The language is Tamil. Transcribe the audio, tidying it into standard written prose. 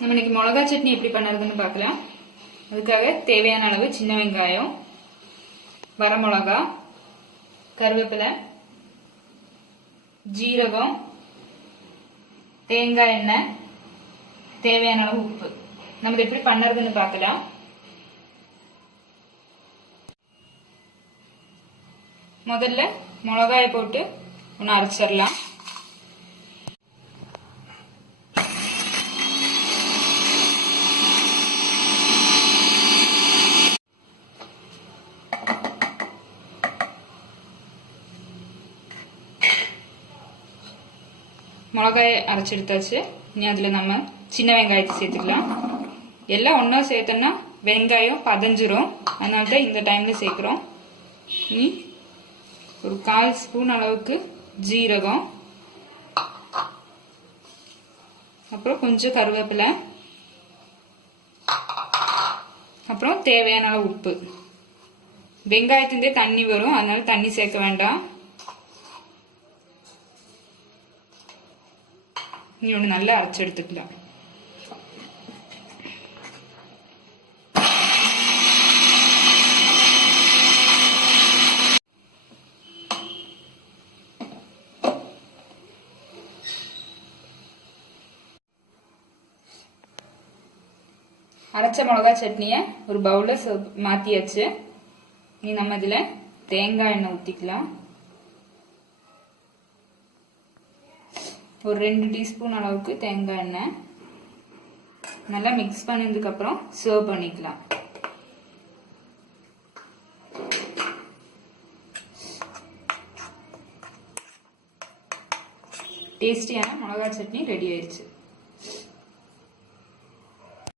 நம்ம இன்னைக்கு மிளகா சட்னி எப்படி பண்ணுறதுன்னு பார்க்கலாம். அதுக்காக தேவையான அளவு சின்ன வெங்காயம், வரமிளகா, கருவேப்பிலை, ஜீரகம், தேங்காய் எண்ணெய், தேவையான அளவு உப்பு. நம்ம எப்படி பண்ணுறதுன்னு பார்க்கலாம். முதல்ல மிளகாயை போட்டு ஒன்று அரைச்சிடலாம். மிளகாயை அரைச்சி எடுத்தாச்சு. இனி அதில் நம்ம சின்ன வெங்காயத்தை சேர்த்துக்கலாம். எல்லாம் ஒன்றா சேர்த்தோன்னா வெங்காயம் பதஞ்சிரும், அதனால தான் இந்த டைமில் சேர்க்குறோம். இனி ஒரு 1/4 ஸ்பூன் அளவுக்கு ஜீரகம், அப்புறம் கொஞ்சம் கருவேப்பிலை, அப்புறம் தேவையான அளவு உப்பு. வெங்காயத்திலே தண்ணி வரும், அதனால தண்ணி சேர்க்க வேண்டாம். நீ ஒன்று நல்லா அரைச்சி எடுத்துக்கலாம். அரைச்ச மிளகா சட்னியை ஒரு பவுலில் மாற்றியாச்சு. நீ நம்ம இதில் தேங்காய் எண்ணெய் ஊற்றிக்கலாம். ஒரு 2 டீஸ்பூன் அளவுக்கு தேங்காய் எண்ணெய் நல்லா மிக்ஸ் பண்ணதுக்கப்புறம் சர்வ் பண்ணிக்கலாம். டேஸ்டியான மிளகா சட்னி ரெடி ஆயிடுச்சு.